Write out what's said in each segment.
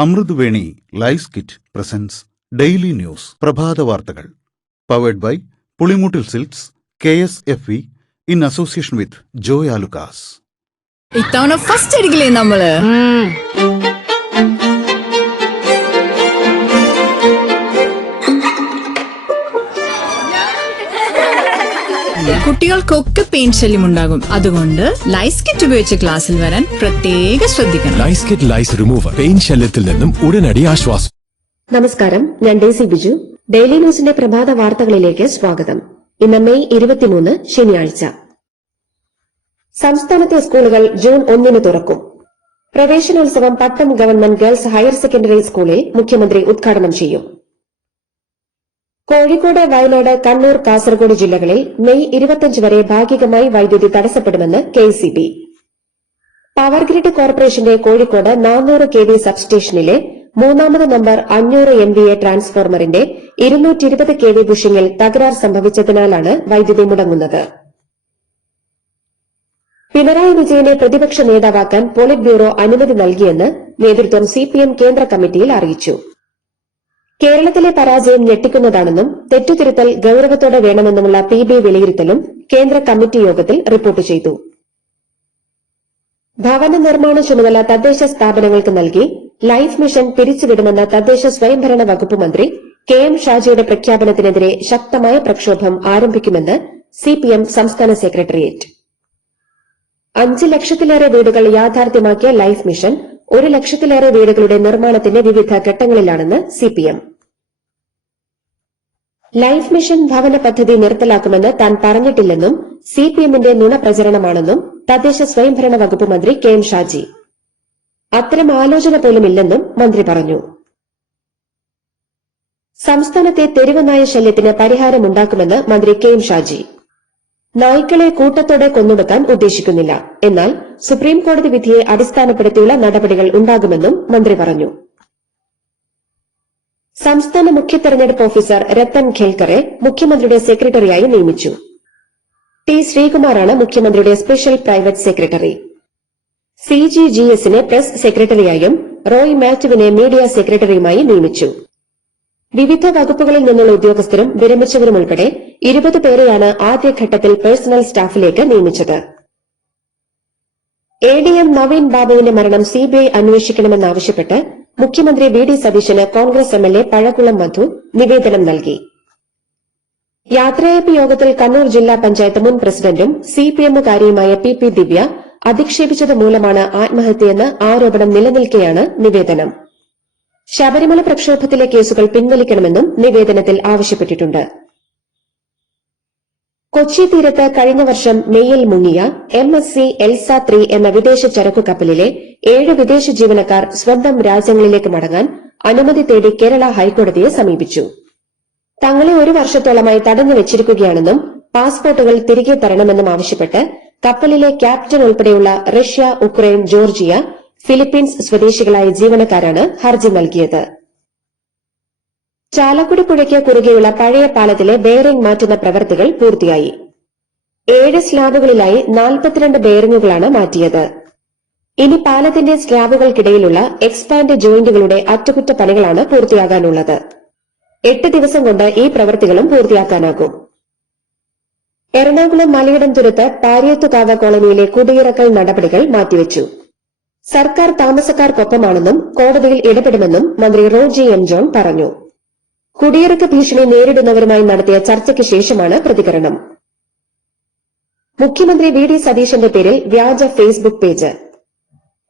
Amruthaveni lice kit presents daily news പ്രഭാത വാർത്തകൾ powered by Pulimoottil silks KSFE in association with Joy Alukkas. ഇത്തവണ first അടിക്കില്ലേ നമ്മള്? കുട്ടികൾക്കൊക്കെ പെയിൻ ശല്യം ഉണ്ടാകും. അതുകൊണ്ട് ലൈസ് കിറ്റ് ഉപയോഗിച്ച് ക്ലാസ്സിൽ വരാൻ പ്രത്യേക ശ്രദ്ധിക്കണം. Lice kit lice remover pain ശല്യത്തിൽ നിന്നും ഉടനടി ആശ്വാസം. നമസ്കാരം, ഞാൻ ഡേസി ബിജു. ഡെയിലി ന്യൂസിന്റെ പ്രഭാത വാർത്തകളിലേക്ക് സ്വാഗതം. ഇന്ന് മെയ് 23 ശനിയാഴ്ച. സംസ്ഥാനത്തെ സ്കൂളുകൾ ജൂൺ 1 തുറക്കും. പ്രവേശനോത്സവം പട്ടം ഗവൺമെന്റ് ഗേൾസ് ഹയർ സെക്കൻഡറി സ്കൂളിൽ മുഖ്യമന്ത്രി ഉദ്ഘാടനം ചെയ്യും. കോഴിക്കോട്, വയനാട്, കണ്ണൂർ, കാസർഗോഡ് ജില്ലകളിൽ മെയ് 25 വരെ ഭാഗികമായി വൈദ്യുതി തടസ്സപ്പെടുമെന്ന് KEB. പവർ ഗ്രിഡ് കോർപ്പറേഷന്റെ കോഴിക്കോട് 400 kV സബ്സ്റ്റേഷനിലെ 3ാമത് നമ്പർ 500 MVA ട്രാൻസ്ഫോർമറിന്റെ 220 kV ബുഷിംഗിൽ തകരാർ സംഭവിച്ചതിനാലാണ് വൈദ്യുതി മുടങ്ങുന്നത്. പിണറായി വിജയനെ പ്രതിപക്ഷ നേതാവാക്കാൻ പോളിറ്റ് ബ്യൂറോ അനുമതി നൽകിയെന്ന് നേതൃത്വം CPM കേന്ദ്ര കമ്മിറ്റിയിൽ അറിയിച്ചു. കേരളത്തിലെ പരാജയം ഞെട്ടിക്കുന്നതാണെന്നും തെറ്റുതിരുത്തൽ ഗൌരവത്തോടെ വേണമെന്നുമുള്ള PB വിലയിരുത്തലും കേന്ദ്ര കമ്മിറ്റി യോഗത്തിൽ റിപ്പോർട്ട് ചെയ്തു. ഭവന നിർമ്മാണ ചുമതല തദ്ദേശ സ്ഥാപനങ്ങൾക്ക് നൽകി ലൈഫ് മിഷൻ പിരിച്ചുവിടുമെന്ന തദ്ദേശ സ്വയംഭരണ വകുപ്പ് മന്ത്രി KM ഷാജിയുടെ പ്രഖ്യാപനത്തിനെതിരെ ശക്തമായ പ്രക്ഷോഭം ആരംഭിക്കുമെന്ന് CPM സംസ്ഥാന സെക്രട്ടേറിയറ്റ്. 5 ലക്ഷത്തിലേറെ വീടുകൾ യാഥാർത്ഥ്യമാക്കിയ ലൈഫ് മിഷൻ 1 ലക്ഷത്തിലേറെ വീടുകളുടെ നിർമ്മാണത്തിന്റെ വിവിധ ഘട്ടങ്ങളിലാണെന്ന് CPM. ലൈഫ് മിഷൻ ഭവന പദ്ധതി നിർത്തലാക്കുമെന്ന് താൻ പറഞ്ഞിട്ടില്ലെന്നും CPMന്റെ നുണപ്രചരണമാണെന്നും തദ്ദേശ സ്വയംഭരണ വകുപ്പ് മന്ത്രി KM ഷാജി. അത്തരം ആലോചന പോലുമില്ലെന്നും മന്ത്രി പറഞ്ഞു. സംസ്ഥാനത്തെ തെരുവ് നായ ശല്യത്തിന് പരിഹാരമുണ്ടാക്കുമെന്ന് മന്ത്രി KM ഷാജി. നായ്ക്കളെ കൂട്ടത്തോടെ കൊന്നൊടുക്കാൻ ഉദ്ദേശിക്കുന്നില്ല, എന്നാൽ സുപ്രീംകോടതി വിധിയെ അടിസ്ഥാനപ്പെടുത്തിയുള്ള നടപടികൾ ഉണ്ടാകുമെന്നും മന്ത്രി പറഞ്ഞു. സംസ്ഥാന മുഖ്യ തെരഞ്ഞെടുപ്പ് ഓഫീസർ രത്തൻ ഖേൽക്കറെ മുഖ്യമന്ത്രിയുടെ സെക്രട്ടറിയായി നിയമിച്ചു. T. ശ്രീകുമാറാണ് മുഖ്യമന്ത്രിയുടെ സ്പെഷ്യൽ പ്രൈവറ്റ് സെക്രട്ടറി. CGGSനെ പ്രസ് സെക്രട്ടറിയായും റോയ് മാത്യുവിനെ മീഡിയ സെക്രട്ടറിയുമായി നിയമിച്ചു. വിവിധ വകുപ്പുകളിൽ നിന്നുള്ള ഉദ്യോഗസ്ഥരും വിരമിച്ചവരും ഉൾപ്പെടെ 20 പേരെയാണ് ആദ്യഘട്ടത്തിൽ പേഴ്സണൽ സ്റ്റാഫിലേക്ക് നിയമിച്ചത്. ADM നവീൻ ബാബുവിന്റെ മരണം CBI അന്വേഷിക്കണമെന്നാവശ്യപ്പെട്ട് മുഖ്യമന്ത്രി VD സതീശന് കോൺഗ്രസ് MLA പഴകുളം മധു നിവേദനം നൽകി. യാത്രയയപ്പ് യോഗത്തിൽ കണ്ണൂർ ജില്ലാ പഞ്ചായത്ത് മുൻ പ്രസിഡന്റും CPMകാരിയുമായ PP ദിവ്യ അധിക്ഷേപിച്ചത് മൂലമാണ് ആത്മഹത്യയെന്ന് ആരോപണം നിലനിൽക്കെയാണ് നിവേദനം. ശബരിമല പ്രക്ഷോഭത്തിലെ കേസുകൾ പിൻവലിക്കണമെന്നും നിവേദനത്തിൽ ആവശ്യപ്പെട്ടിട്ടുണ്ട്. കൊച്ചി തീരത്ത് കഴിഞ്ഞ വർഷം മെയ്യിൽ മുങ്ങിയ MSC എൽസ 3 എന്ന വിദേശ ചരക്കു കപ്പലിലെ 7 വിദേശ ജീവനക്കാർ സ്വന്തം രാജ്യങ്ങളിലേക്ക് മടങ്ങാൻ അനുമതി തേടി കേരള ഹൈക്കോടതിയെ സമീപിച്ചു. തങ്ങളെ 1 വർഷത്തോളമായി തടഞ്ഞു വെച്ചിരിക്കുകയാണെന്നും പാസ്പോർട്ടുകൾ തിരികെ തരണമെന്നും ആവശ്യപ്പെട്ട് കപ്പലിലെ ക്യാപ്റ്റൻ ഉൾപ്പെടെയുള്ള റഷ്യ, ഉക്രൈൻ, ജോർജിയ, ഫിലിപ്പീൻസ് സ്വദേശികളായ ജീവനക്കാരാണ് ഹർജി നൽകിയത്. ചാലക്കുടി പുഴയ്ക്ക് കുറുകെയുള്ള പഴയ പാലത്തിലെ ബെയറിംഗ് മാറ്റുന്ന പ്രവൃത്തികൾ പൂർത്തിയായി. 7 സ്ലാബുകളിലായി 42 ബെയറിംഗുകളാണ് മാറ്റിയത്. ഇനി പാലത്തിന്റെ സ്ലാബുകൾക്കിടയിലുള്ള എക്സ്പാൻഡ് ജോയിന്റുകളുടെ അറ്റകുറ്റപ്പണികളാണ് പൂർത്തിയാകാനുള്ളത്. 8 ദിവസം കൊണ്ട് ഈ പ്രവൃത്തികളും പൂർത്തിയാക്കാനാകും. എറണാകുളം മലയിടംതുരുത്ത് പാരിയത്തുകാവ് കോളനിയിലെ കുടിയിറക്കൽ നടപടികൾ മാറ്റിവെച്ചു. സർക്കാർ താമസക്കാർക്കൊപ്പമാണെന്നും കോടതിയിൽ ഇടപെടുമെന്നും മന്ത്രി റോജി M. ജോൺ പറഞ്ഞു. കുടിയിറക്ക ഭീഷണി നേരിടുന്നവരുമായി നടത്തിയ ചർച്ചയ്ക്ക് ശേഷമാണ് പ്രതികരണം. മുഖ്യമന്ത്രി VD സതീശന്റെ പേരിൽ വ്യാജ Facebook page.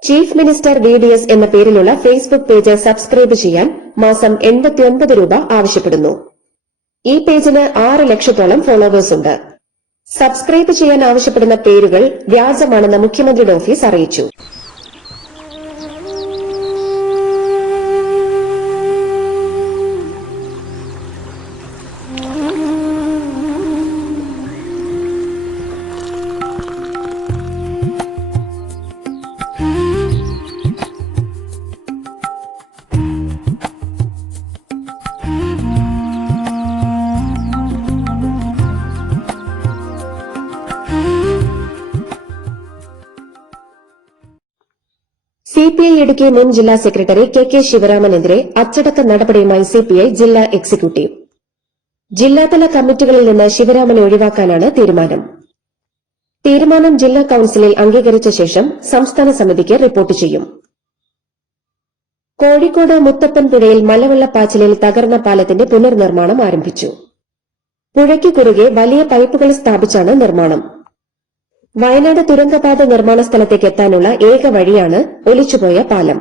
Chief minister VDS എന്ന പേരിലുള്ള ഫേസ്ബുക്ക് പേജ് സബ്സ്ക്രൈബ് ചെയ്യാൻ മാസം 89 രൂപ ആവശ്യപ്പെടുന്നു. ഈ പേജിന് 6 ലക്ഷത്തോളം ഫോളോവേഴ്സ് ഉണ്ട്. സബ്സ്ക്രൈബ് ചെയ്യാൻ ആവശ്യപ്പെടുന്ന പേരുകൾ വ്യാജമാണെന്ന് മുഖ്യമന്ത്രിയുടെ ഓഫീസ് അറിയിച്ചു. സിപിഐ ഇടുക്കി മുൻ ജില്ലാ സെക്രട്ടറി കെ ശിവരാമനെതിരെ അച്ചടക്ക നടപടിയുമായി സിപിഐ ജില്ലാ എക്സിക്യൂട്ടീവ്. ജില്ലാതല കമ്മിറ്റികളിൽ നിന്ന് ശിവരാമനെ ഒഴിവാക്കാനാണ് തീരുമാനം. തീരുമാനം ജില്ലാ കൌൺസിലിൽ അംഗീകരിച്ച ശേഷം സംസ്ഥാന സമിതിക്ക് റിപ്പോർട്ട് ചെയ്യും. കോഴിക്കോട് മുത്തപ്പൻപുഴയിൽ മലവെള്ളപ്പാച്ചിലിൽ തകർന്ന പാലത്തിന്റെ പുനർനിർമ്മാണം ആരംഭിച്ചു. പുഴയ്ക്ക് കുറുകെ വലിയ പൈപ്പുകൾ സ്ഥാപിച്ചാണ് നിർമ്മാണം. വയനാട് തുരങ്കപാത നിർമ്മാണ സ്ഥലത്തേക്ക് എത്താനുള്ള ഏക വഴിയാണ് ഒലിച്ചുപോയ പാലം.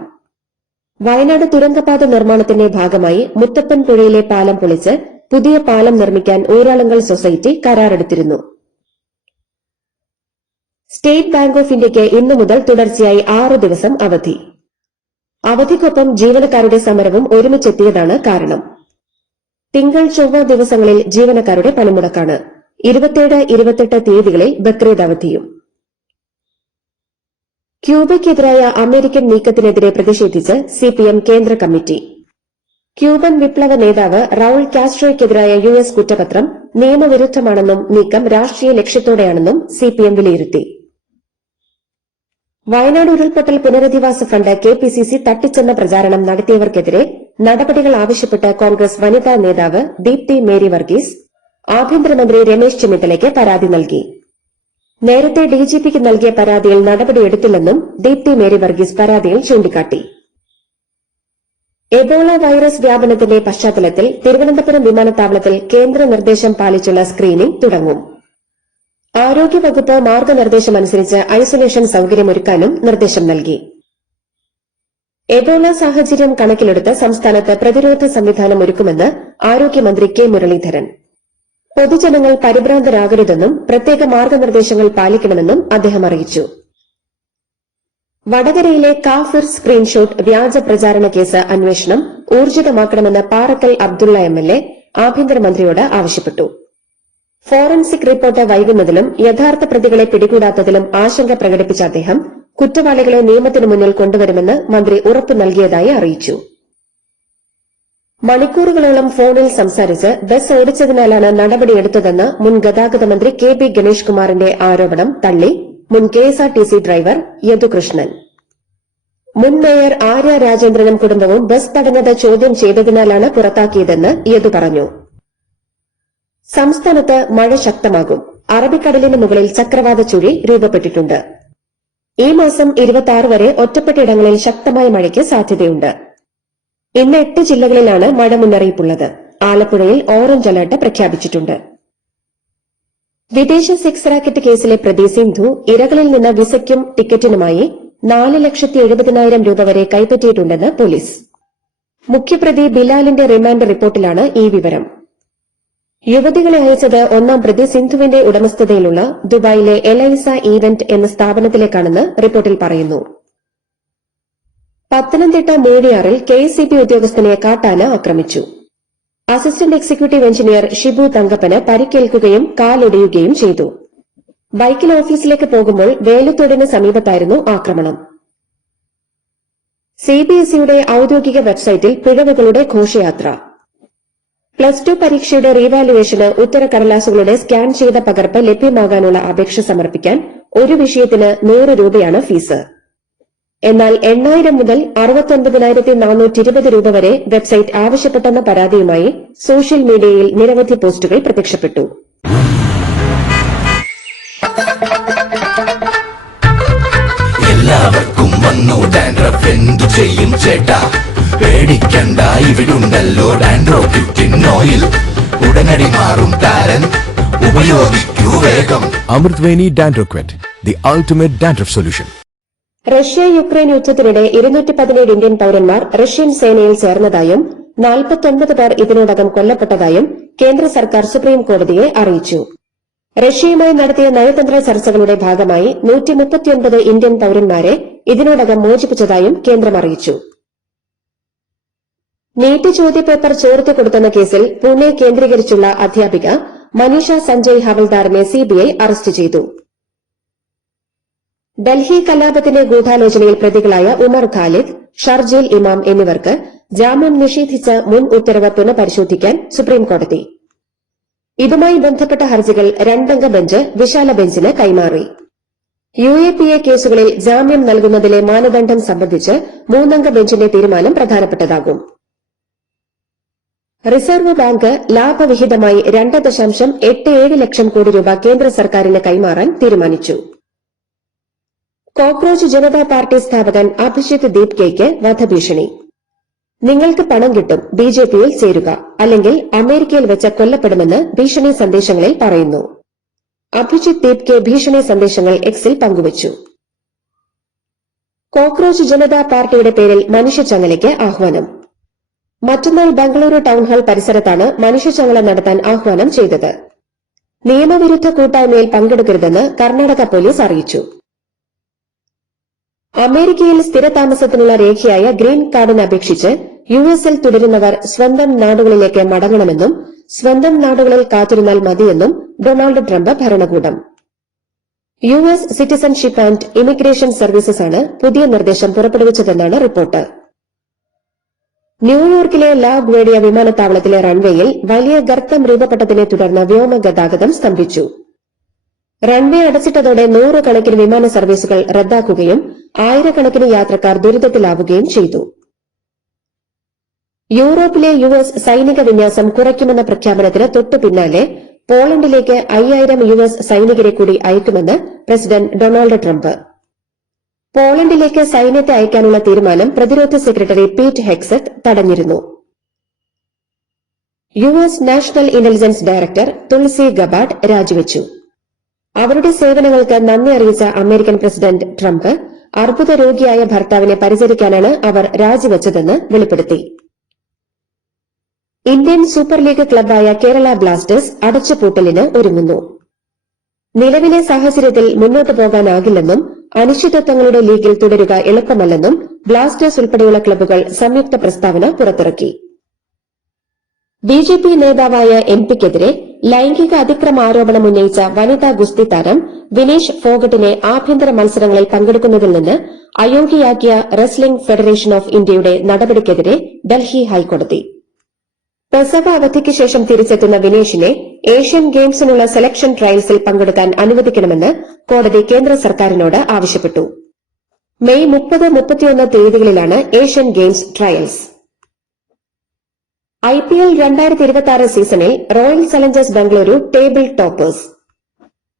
വയനാട് തുരങ്കപാത നിർമ്മാണത്തിന്റെ ഭാഗമായി മുത്തപ്പൻപുഴയിലെ പാലം പൊളിച്ച് പുതിയ പാലം നിർമ്മിക്കാൻ ഊരാളുങ്കൽ സൊസൈറ്റി കരാറെടുത്തിരുന്നു. സ്റ്റേറ്റ് ബാങ്ക് ഓഫ് ഇന്ത്യയ്ക്ക് ഇന്നു മുതൽ തുടർച്ചയായി 6 ദിവസം അവധി. അവധിക്കൊപ്പം ജീവനക്കാരുടെ സമരവും ഒരുമിച്ചെത്തിയതാണ് കാരണം. തിങ്കൾ ചൊവ്വ ദിവസങ്ങളിൽ ജീവനക്കാരുടെ പണിമുടക്കാണ്. 27, 28 തീയതികളിൽ ബക്രീദ് അവധിയും. ക്യൂബയ്ക്കെതിരായ അമേരിക്കൻ നീക്കത്തിനെതിരെ പ്രതിഷേധിച്ച് സിപിഎം കേന്ദ്ര കമ്മിറ്റി. ക്യൂബൻ വിപ്ലവ നേതാവ് റൌൾ കാസ്ട്രോയ്ക്കെതിരായ യുഎസ് കുറ്റപത്രം നിയമവിരുദ്ധമാണെന്നും നീക്കം രാഷ്ട്രീയ ലക്ഷ്യത്തോടെയാണെന്നും സിപിഎം വിലയിരുത്തി. വയനാട് ഉരുൾപൊട്ടൽ പുനരധിവാസ ഫണ്ട് കെപിസിസി തട്ടിച്ചെന്ന പ്രചാരണം നടത്തിയവർക്കെതിരെ നടപടികൾ ആവശ്യപ്പെട്ട് കോൺഗ്രസ് വനിതാ നേതാവ് ദീപ്തി മേരി വർഗീസ് ആഭ്യന്തരമന്ത്രി രമേശ് ചെന്നിത്തലയ്ക്ക് പരാതി നൽകി. നേരത്തെ ഡിജിപിക്ക് നൽകിയ പരാതിയിൽ നടപടിയെടുത്തില്ലെന്നും ദീപ്തി മേരി വർഗീസ് പരാതിയിൽ ചൂണ്ടിക്കാട്ടി. എബോള വൈറസ് വ്യാപനത്തിന്റെ പശ്ചാത്തലത്തിൽ തിരുവനന്തപുരം വിമാനത്താവളത്തിൽ കേന്ദ്ര നിർദ്ദേശം പാലിച്ചുള്ള സ്ക്രീനിംഗ് തുടങ്ങും. ആരോഗ്യവകുപ്പ് മാർഗനിർദ്ദേശമനുസരിച്ച് ഐസൊലേഷൻ സൌകര്യമൊരുക്കാനും നിർദ്ദേശം നൽകി. എബോള സാഹചര്യം കണക്കിലെടുത്ത് സംസ്ഥാനത്ത് പ്രതിരോധ സംവിധാനം ഒരുക്കുമെന്ന് ആരോഗ്യമന്ത്രി കെ മുരളീധരൻ. പൊതുജനങ്ങൾ പരിഭ്രാന്തരാകരുതെന്നും പ്രത്യേക മാർഗനിർദ്ദേശങ്ങൾ പാലിക്കണമെന്നും അദ്ദേഹം അറിയിച്ചു. വടകരയിലെ കാഫിർ സ്ക്രീൻഷോട്ട് വ്യാജ പ്രചാരണ കേസ് അന്വേഷണം ഊർജിതമാക്കണമെന്ന് പാറക്കൽ അബ്ദുള്ള എംഎൽഎ ആഭ്യന്തരമന്ത്രിയോട് ആവശ്യപ്പെട്ടു. ഫോറൻസിക് റിപ്പോർട്ട് വൈകുന്നതിലും യഥാർത്ഥ പ്രതികളെ പിടികൂടാത്തതിലും ആശങ്ക പ്രകടിപ്പിച്ച അദ്ദേഹം കുറ്റവാളികളെ നിയമത്തിനു മുന്നിൽ കൊണ്ടുവരുമെന്ന് മന്ത്രി ഉറപ്പു നൽകിയതായി അറിയിച്ചു. മണിക്കൂറുകളോളം ഫോണിൽ സംസാരിച്ച് ബസ് ഓടിച്ചതിനാലാണ് നടപടിയെടുത്തതെന്ന് മുൻ ഗതാഗത മന്ത്രി കെ ബി ഗണേഷ് കുമാറിന്റെ ആരോപണം തള്ളി മുൻ കെഎസ്ആർടിസി ഡ്രൈവർ യദുകൃഷ്ണൻ. മുൻ മേയർ ആര്യ രാജേന്ദ്രനും കുടുംബവും ബസ് തടഞ്ഞത് ചോദ്യം ചെയ്തതിനാലാണ് പുറത്താക്കിയതെന്ന് യദു പറഞ്ഞു. സംസ്ഥാനത്ത് മഴ ശക്തമാകും. അറബിക്കടലിന് മുകളിൽ ചക്രവാത ചുഴി രൂപപ്പെട്ടിട്ടുണ്ട്. ഈ മാസം 26 വരെ ഒറ്റപ്പെട്ടയിടങ്ങളിൽ ശക്തമായ മഴയ്ക്ക് സാധ്യതയുണ്ട്. ഇന്ന് 8 ജില്ലകളിലാണ് മഴ മുന്നറിയിപ്പുള്ളത്. ആലപ്പുഴയിൽ ഓറഞ്ച് അലർട്ട് പ്രഖ്യാപിച്ചിട്ടുണ്ട്. വിദേശ സെക്സ് റാക്കറ്റ് കേസിലെ പ്രതി സിന്ധു ഇരകളിൽ നിന്ന് വിസയ്ക്കും ടിക്കറ്റിനുമായി 4,70,000 രൂപ വരെ കൈപ്പറ്റിയിട്ടുണ്ടെന്ന് പോലീസ്. മുഖ്യപ്രതി ബിലാലിന്റെ റിമാൻഡ് റിപ്പോർട്ടിലാണ് ഈ വിവരം. യുവതികളെ അയച്ചത് ഒന്നാം പ്രതി സിന്ധുവിന്റെ ഉടമസ്ഥതയിലുള്ള ദുബായിലെ എലൈസ ഈവന്റ് എന്ന സ്ഥാപനത്തിലേക്കാണെന്ന് റിപ്പോർട്ടിൽ പറയുന്നു. പത്തനംതിട്ട മൂഴിയാറിൽ കെഎസ്ഇബി ഉദ്യോഗസ്ഥനെ കാട്ടാന ആക്രമിച്ചു. അസിസ്റ്റന്റ് എക്സിക്യൂട്ടീവ് എഞ്ചിനീയർ ഷിബു തങ്കപ്പന് പരിക്കേൽക്കുകയും കാലൊടിയുകയും ചെയ്തു. ബൈക്കിൽ ഓഫീസിലേക്ക് പോകുമ്പോൾ വേലുത്തോടിന് സമീപത്തായിരുന്നു ആക്രമണം. സിബിഎസ്ഇയുടെ ഔദ്യോഗിക വെബ്സൈറ്റിൽ പിഴവുകളുടെ ഘോഷയാത്ര. +2 പരീക്ഷയുടെ റീവാലുവേഷന് ഉത്തരക്കടലാസുകളുടെ സ്കാൻ ചെയ്ത പകർപ്പ് ലഭ്യമാകാനുള്ള അപേക്ഷ സമർപ്പിക്കാൻ ഒരു വിഷയത്തിന് 100 രൂപയാണ് ഫീസ്. എന്നാൽ 8,000 മുതൽ 69,420 രൂപ വരെ വെബ്സൈറ്റ് ആവശ്യപ്പെട്ടെന്ന പരാതിയുമായി സോഷ്യൽ മീഡിയയിൽ നിരവധി പോസ്റ്റുകൾ പ്രത്യക്ഷപ്പെട്ടു. എല്ലാവർക്കും വന്നു ഡാൻഡ്രഫ് എന്തു ചെയ്യും ചേട്ടാ, പേടിക്കണ്ട ഇവിടുണ്ടല്ലോ ഡാൻഡ്രോഫിറ്റിൻ ഓയിൽ, ഉടനടി മാറും താരൻ, ഉപയോഗിക്കൂ വേഗം. Amrutveni Dandroquet, the ultimate dandruff solution. Russia Ukraine യുദ്ധത്തിനിടെ 217 ഇന്ത്യൻ പൌരന്മാർ റഷ്യൻ സേനയിൽ ചേർന്നതായും 49 പേർ ഇതിനോടകം കൊല്ലപ്പെട്ടതായും കേന്ദ്ര സർക്കാർ സുപ്രീം കോടതിയെ അറിയിച്ചു. റഷ്യയുമായി നടത്തിയ നയതന്ത്ര ചർച്ചകളുടെ ഭാഗമായി 139 ഇന്ത്യൻ പൌരന്മാരെ ഇതിനോടകം മോചിപ്പിച്ചതായും കേന്ദ്രം അറിയിച്ചു. നീറ്റ് ചോദ്യപേപ്പർ ചോർത്തിക്കൊടുത്തെന്ന കേസിൽ പൂനെ കേന്ദ്രീകരിച്ചുള്ള അധ്യാപിക മനീഷ സഞ്ജയ് ഹവൽദാറിനെ സിബിഐ അറസ്റ്റ് ചെയ്തു. ഡൽഹി കലാപത്തിന്റെ ഗൂഢാലോചനയിൽ പ്രതികളായ ഉമർ ഖാലിദ്, ഷർജീൽ ഇമാം എന്നിവർക്ക് ജാമ്യം നിഷേധിച്ച മുൻ ഉത്തരവ് പുനഃപരിശോധിക്കാൻ സുപ്രീംകോടതി. ഇതുമായി ബന്ധപ്പെട്ട ഹർജികൾ 2-അംഗ ബെഞ്ച് വിശാല ബെഞ്ചിന് കൈമാറി. UAPA കേസുകളിൽ ജാമ്യം നൽകുന്നതിലെ മാനദണ്ഡം സംബന്ധിച്ച് 3-അംഗ ബെഞ്ചിന്റെ തീരുമാനം പ്രധാനപ്പെട്ടതാകും. റിസർവ് ബാങ്ക് ലാഭവിഹിതമായി 2.87 ലക്ഷം കോടി രൂപ കേന്ദ്ര സർക്കാരിന് കൈമാറാൻ തീരുമാനിച്ചു. കോക്രോച്ച് ജനതാ പാർട്ടി സ്ഥാപകൻ അഭിജിത്ത് ദീപ്കെയ്ക്ക് വധഭീഷണി. നിങ്ങൾക്ക് പണം കിട്ടും, BJPയിൽ ചേരുക, അല്ലെങ്കിൽ അമേരിക്കയിൽ വെച്ച് കൊല്ലപ്പെടുമെന്ന് ഭീഷണി സന്ദേശങ്ങളിൽ പറയുന്നു. അഭിജിത്ത് ദീപ്കെ ഭീഷണി സന്ദേശങ്ങൾ എക്സിൽ പങ്കുവച്ചു. കോക്രോച്ച് ജനതാ പാർട്ടിയുടെ പേരിൽ മനുഷ്യച്ചങ്ങലയ്ക്ക് ആഹ്വാനം. മറ്റന്നാൾ ബംഗളൂരു ടൌൺഹാൾ പരിസരത്താണ് മനുഷ്യച്ചങ്ങല നടത്താൻ ആഹ്വാനം ചെയ്തത്. നിയമവിരുദ്ധ കൂട്ടായ്മയിൽ പങ്കെടുക്കരുതെന്ന് കർണാടക പോലീസ് അറിയിച്ചു. അമേരിക്കയിൽ സ്ഥിരതാമസത്തിനുള്ള രേഖയായ ഗ്രീൻ കാർഡിന് അപേക്ഷിച്ച് US-ൽ തുടരുന്നവർ സ്വന്തം നാടുകളിലേക്ക് മടങ്ങണമെന്നും സ്വന്തം നാടുകളിൽ കാത്തിരുന്നാൽ മതിയെന്നും ഡൊണാൾഡ് ട്രംപ് ഭരണകൂടം. US citizenship and immigration services ആണ് പുതിയ നിർദ്ദേശം പുറപ്പെടുവിച്ചതെന്നാണ് റിപ്പോർട്ട്. ന്യൂയോർക്കിലെ ലാ ഗ്വേഡിയ വിമാനത്താവളത്തിലെ റൺവേയിൽ വലിയ ഗർത്തം രൂപപ്പെട്ടതിനെ തുടർന്ന് വ്യോമഗതാഗതം സ്തംഭിച്ചു. റൺവേ അടച്ചിട്ടതോടെ 100 കണക്കിന് വിമാന സർവീസുകൾ റദ്ദാക്കുകയും 1000-കണക്കിന് യാത്രക്കാർ ദുരിതത്തിലാവുകയും ചെയ്തു. യൂറോപ്പിലെ US സൈനിക വിന്യാസം കുറയ്ക്കുമെന്ന പ്രഖ്യാപനത്തിന് തൊട്ടു പിന്നാലെ പോളണ്ടിലേക്ക് 5000 US സൈനികരെ കൂടി അയക്കുമെന്ന് പ്രസിഡന്റ് ഡൊണാൾഡ് ട്രംപ്. പോളണ്ടിലേക്ക് സൈന്യത്തെ അയക്കാനുള്ള തീരുമാനം പ്രതിരോധ സെക്രട്ടറി പീറ്റ് ഹെഗ്സെത്ത് തടഞ്ഞിരുന്നു. US national intelligence director Tulsi Gabbard രാജിവെച്ചു. അവരുടെ സേവനങ്ങൾക്ക് നന്ദി അറിയിച്ച അമേരിക്കൻ പ്രസിഡന്റ് ട്രംപ് അർബുദ രോഗിയായ ഭർത്താവിനെ പരിചരിക്കാനാണ് അവർ രാജിവെച്ചതെന്ന് വെളിപ്പെടുത്തി. ഇന്ത്യൻ സൂപ്പർ ലീഗ് ക്ലബായ കേരള ബ്ലാസ്റ്റേഴ്സ് അടച്ചുപൂട്ടലിന് ഒരുങ്ങുന്നു. നിലവിലെ സാഹചര്യത്തിൽ മുന്നോട്ടു പോകാനാകില്ലെന്നും അനിശ്ചിതത്വങ്ങളുടെ ലീഗിൽ തുടരുക എളുപ്പമല്ലെന്നും ബ്ലാസ്റ്റേഴ്സ് ഉൾപ്പെടെയുള്ള ക്ലബ്ബുകൾ സംയുക്ത പ്രസ്താവന പുറത്തിറക്കി. BJP നേതാവായ MPക്കെതിരെ ലൈംഗിക അതിക്രമ ആരോപണം ഉന്നയിച്ച വനിതാ ഗുസ്തി താരം വിനേഷ് ഫോഗട്ടിനെ ആഭ്യന്തര മത്സരങ്ങളിൽ പങ്കെടുക്കുന്നതിൽ നിന്ന് അയോഗ്യയാക്കിയ റെസ്ലിംഗ് ഫെഡറേഷൻ ഓഫ് ഇന്ത്യയുടെ നടപടിക്കെതിരെ ഡൽഹി ഹൈക്കോടതി. പ്രസവ അവധിക്ക് ശേഷം തിരിച്ചെത്തുന്ന വിനേഷിനെ ഏഷ്യൻ ഗെയിംസിനുള്ള സെലക്ഷൻ ട്രയൽസിൽ പങ്കെടുക്കാൻ അനുവദിക്കണമെന്ന് കോടതി കേന്ദ്ര സർക്കാരിനോട് ആവശ്യപ്പെട്ടു. മെയ് 30-31 തീയതികളിലാണ് ഏഷ്യൻ ഗെയിംസ് ട്രയൽസ്. IPL 2026 സീസണിൽ royal challengers Bengaluru table toppers.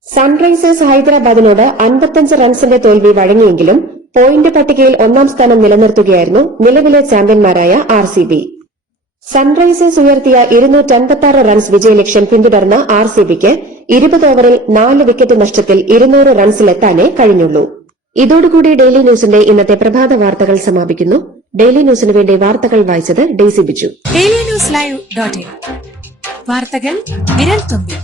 Sunrisers ഹൈദരാബാദിനോട് 55 റൺസിന്റെ തോൽവി വഴങ്ങിയെങ്കിലും പോയിന്റ് പട്ടികയിൽ 1-ാം സ്ഥാനം നിലനിർത്തുകയായിരുന്നു നിലവിലെ ചാമ്പ്യന്മാരായ RCB. സൺറൈസേഴ്സ് ഉയർത്തിയ 256 റൺസ് വിജയലക്ഷ്യം പിന്തുടർന്ന RCBക്ക് 20 ഓവറിൽ 4 വിക്കറ്റ് നഷ്ടത്തിൽ 200 റൺസിലെത്താനേ കഴിഞ്ഞുള്ളൂ. ഇതോടുകൂടി ഡെയിലി ന്യൂസിന്റെ ഇന്നത്തെ പ്രഭാത വാർത്തകൾ സമാപിക്കുന്നു. ഡെയിലി ന്യൂസിന് വേണ്ടി വാർത്തകൾ വായിച്ചത് ഡെയ്സി ബിജു. DailyNewsLive.in വാർത്തകൾ വിരൽത്തുമ്പിൽ.